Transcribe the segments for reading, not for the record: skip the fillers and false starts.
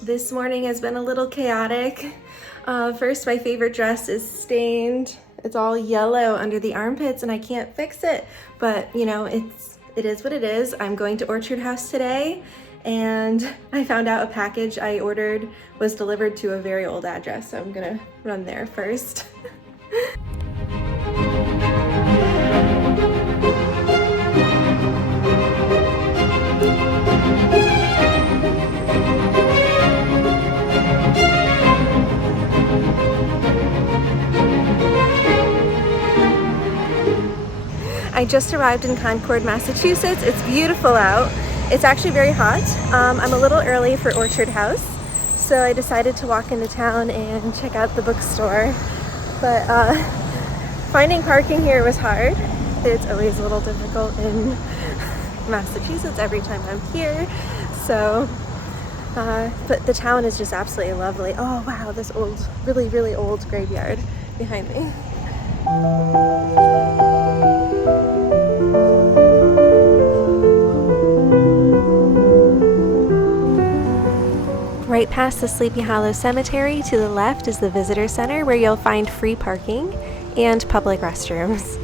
This morning has been a little chaotic. First, my favorite dress is stained. It's all yellow under the armpits and I can't fix it. But you know, it is what it is. I'm going to Orchard House today and I found out a package I ordered was delivered to a very old address. So I'm gonna run there first. I just arrived in Concord, Massachusetts. It's beautiful out. It's actually very hot. I'm a little early for Orchard House, so I decided to walk into town and check out the bookstore. But finding parking here was hard. It's always a little difficult in Massachusetts every time I'm here. So, but the town is just absolutely lovely. Oh wow, this old, really old graveyard behind me. Right past the Sleepy Hollow Cemetery to the left is the Visitor Center, where you'll find free parking and public restrooms.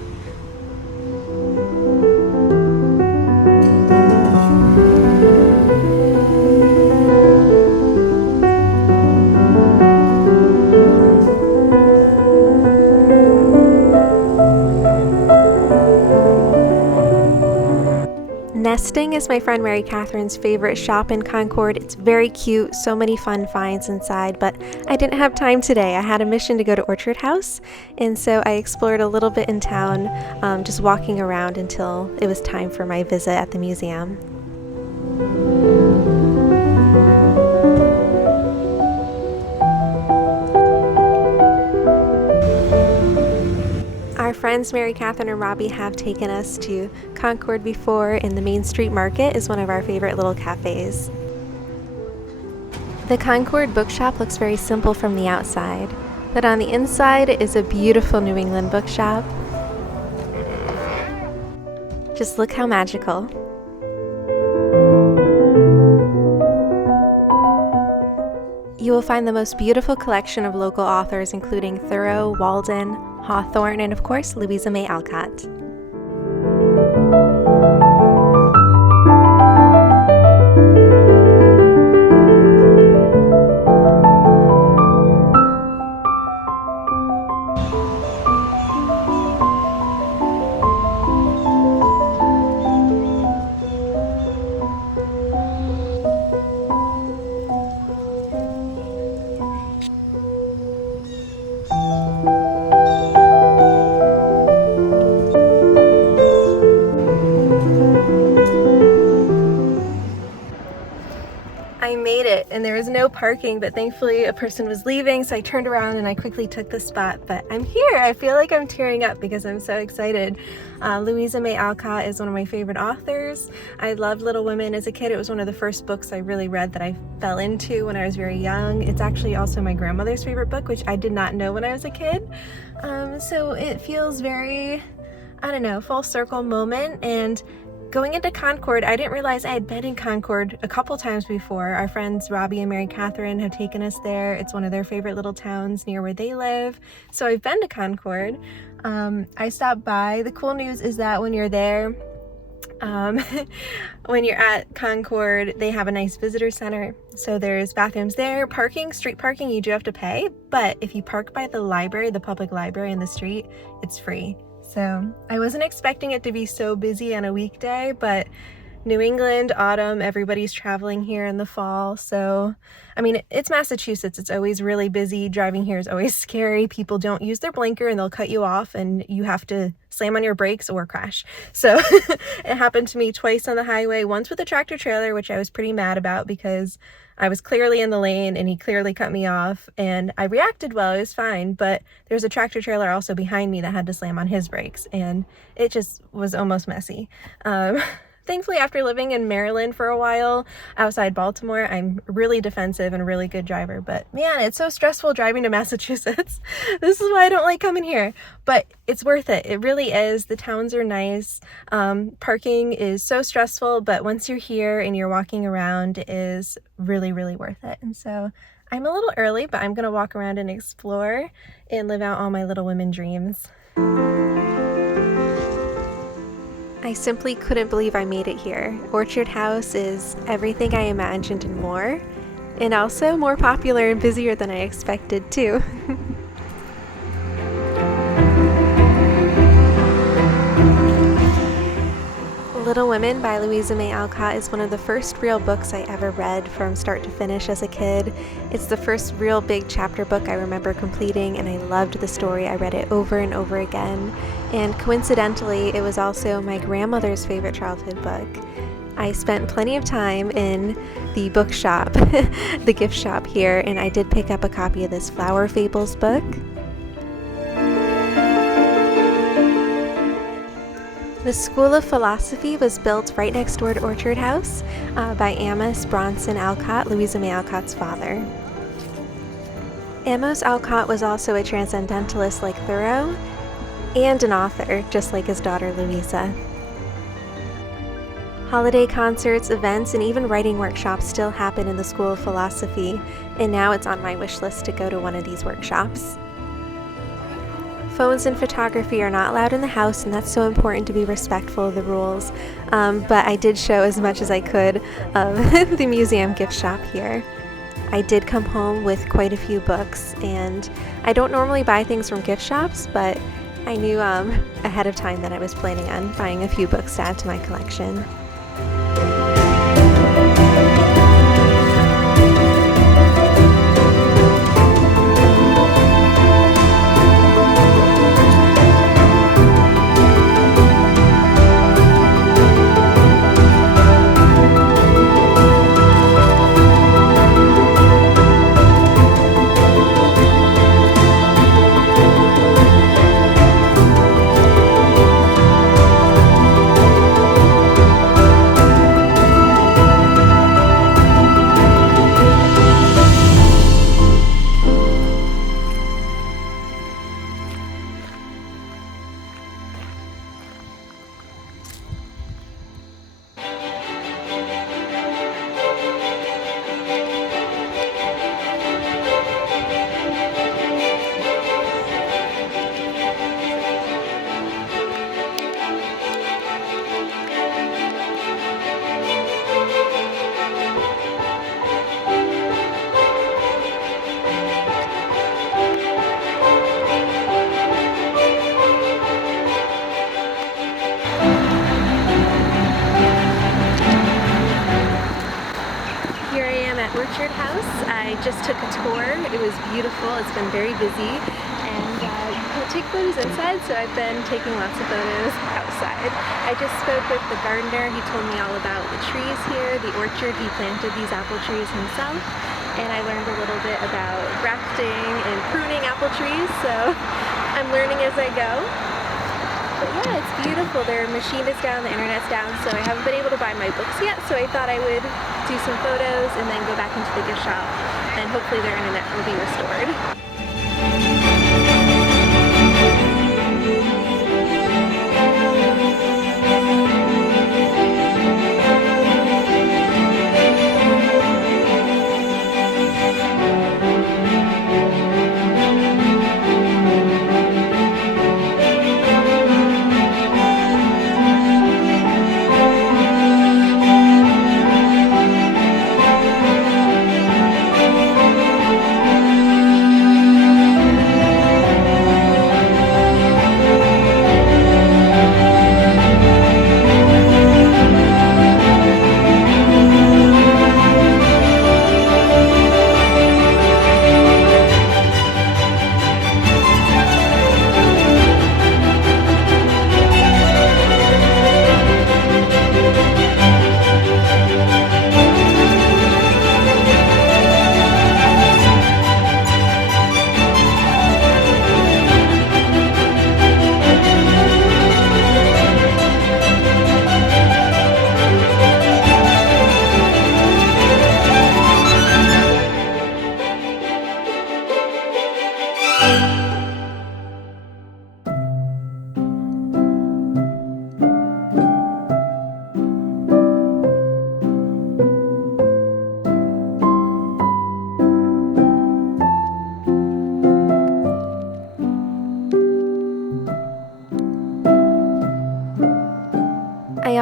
Nesting is my friend Mary Catherine's favorite shop in Concord. It's very cute, so many fun finds inside, but I didn't have time today. I had a mission to go to Orchard House, and so I explored a little bit in town, just walking around until it was time for my visit at the museum. Our friends Mary Catherine and Robbie have taken us to Concord before, and the Main Street Market is one of our favorite little cafes. The Concord bookshop looks very simple from the outside, but on the inside is a beautiful New England bookshop. Just look how magical. You will find the most beautiful collection of local authors, including Thoreau, Walden, Hawthorne, and of course, Louisa May Alcott. I made it, and there was no parking, but thankfully a person was leaving, so I turned around and I quickly took the spot. But I'm here. I feel like I'm tearing up because I'm so excited. Louisa May Alcott is one of my favorite authors. I loved Little Women as a kid. It was one of the first books I really read that I fell into when I was very young. It's actually also my grandmother's favorite book, which I did not know when I was a kid. So it feels very, I don't know, full circle moment. And going into Concord, I didn't realize I had been in Concord a couple times before. Our friends Robbie and Mary Catherine have taken us there. It's one of their favorite little towns near where they live. So I've been to Concord. I stopped by. The cool news is that when you're there, Um, when you're at Concord, they have a nice visitor center, so there's bathrooms there. Parking, street parking, you do have to pay, but if you park by the library, the public library in the street, it's free. So I wasn't expecting it to be so busy on a weekday, but New England, autumn, everybody's traveling here in the fall. So, I mean, it's Massachusetts. It's always really busy. Driving here is always scary. People don't use their blinker and they'll cut you off and you have to slam on your brakes or crash. So it happened to me twice on the highway, once with a tractor trailer, which I was pretty mad about because I was clearly in the lane and he clearly cut me off, and I reacted well, it was fine, but there's a tractor trailer also behind me that had to slam on his brakes, and it just was almost messy. Thankfully, after living in Maryland for a while outside Baltimore, I'm really defensive and a really good driver, but man, it's so stressful driving to Massachusetts. This is why I don't like coming here, but it's worth it. It really is. The towns are nice. Parking is so stressful, but once you're here and you're walking around, it is really, really worth it. And so I'm a little early, but I'm gonna walk around and explore and live out all my Little Women dreams. I simply couldn't believe I made it here. Orchard House is everything I imagined and more, and also more popular and busier than I expected too. Little Women by Louisa May Alcott is one of the first real books I ever read from start to finish as a kid. It's the first real big chapter book I remember completing, and I loved the story. I read it over and over again, and coincidentally, it was also my grandmother's favorite childhood book. I spent plenty of time in the bookshop, the gift shop here, and I did pick up a copy of this Flower Fables book. The School of Philosophy was built right next door to Orchard House by Amos Bronson Alcott, Louisa May Alcott's father. Amos Alcott was also a transcendentalist like Thoreau, and an author, just like his daughter Louisa. Holiday concerts, events, and even writing workshops still happen in the School of Philosophy, and now it's on my wish list to go to one of these workshops. Phones and photography are not allowed in the house, and that's so important to be respectful of the rules, but I did show as much as I could of the museum gift shop here. I did come home with quite a few books, and I don't normally buy things from gift shops, but I knew ahead of time that I was planning on buying a few books to add to my collection. Orchard House. I just took a tour. It was beautiful. It's been very busy, and you can't take photos inside, so I've been taking lots of photos outside. I just spoke with the gardener. He told me all about the trees here, the orchard. He planted these apple trees himself, and I learned a little bit about grafting and pruning apple trees, so I'm learning as I go. But yeah, it's beautiful. Their machine is down, the internet's down, so I haven't been able to buy my books yet, so I thought I would do some photos and then go back into the gift shop, and hopefully their internet will be restored.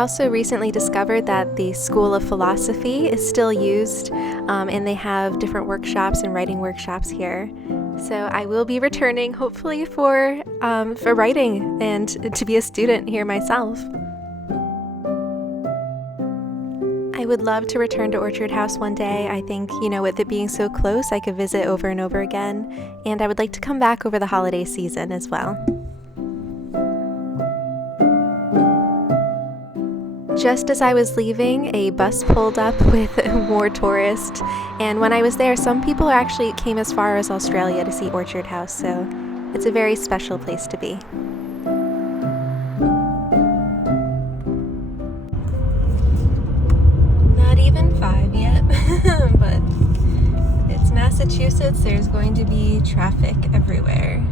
also recently discovered that the School of Philosophy is still used, and they have different workshops and writing workshops here. So I will be returning, hopefully for writing and to be a student here myself. I would love to return to Orchard House one day. I think, with it being so close, I could visit over and over again, and I would like to come back over the holiday season as well. Just as I was leaving, a bus pulled up with more tourists, and when I was there, some people actually came as far as Australia to see Orchard House, so it's a very special place to be. Not even 5 yet, but it's Massachusetts. There's going to be traffic everywhere.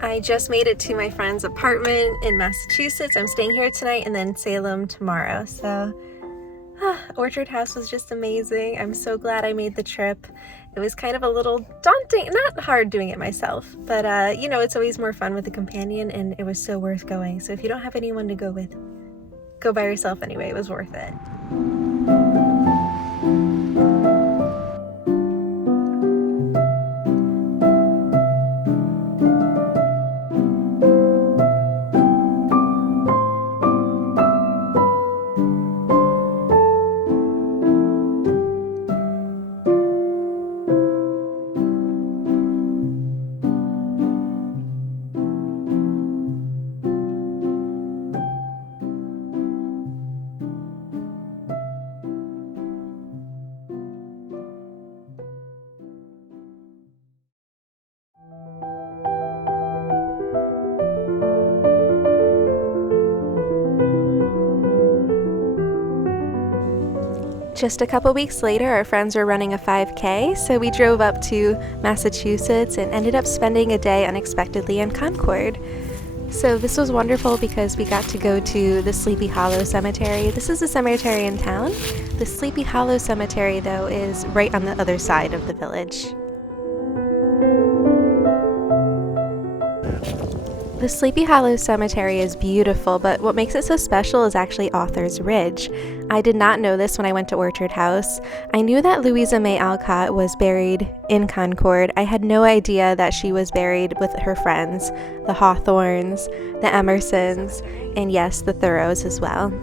I just made it to my friend's apartment in Massachusetts. I'm staying here tonight and then Salem tomorrow. So Orchard House was just amazing. I'm so glad I made the trip. It was kind of a little daunting, not hard doing it myself, but it's always more fun with a companion, and it was so worth going. So if you don't have anyone to go with, go by yourself anyway. It was worth it. Just a couple weeks later, our friends were running a 5K, so we drove up to Massachusetts and ended up spending a day unexpectedly in Concord. So this was wonderful because we got to go to the Sleepy Hollow Cemetery. This is a cemetery in town. The Sleepy Hollow Cemetery, though, is right on the other side of the village. The Sleepy Hollow Cemetery is beautiful, but what makes it so special is actually Author's Ridge. I did not know this when I went to Orchard House. I knew that Louisa May Alcott was buried in Concord. I had no idea that she was buried with her friends, the Hawthorns, the Emersons, and yes, the Thoreaus as well.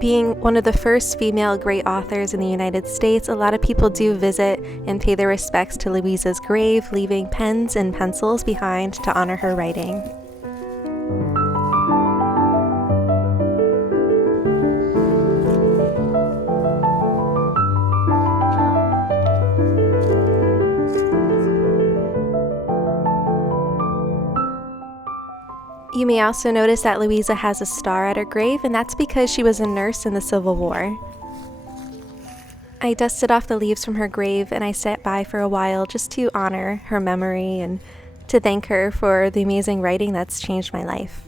Being one of the first female great authors in the United States, a lot of people do visit and pay their respects to Louisa's grave, leaving pens and pencils behind to honor her writing. You may also notice that Louisa has a star at her grave, and that's because she was a nurse in the Civil War. I dusted off the leaves from her grave, and I sat by for a while just to honor her memory and to thank her for the amazing writing that's changed my life.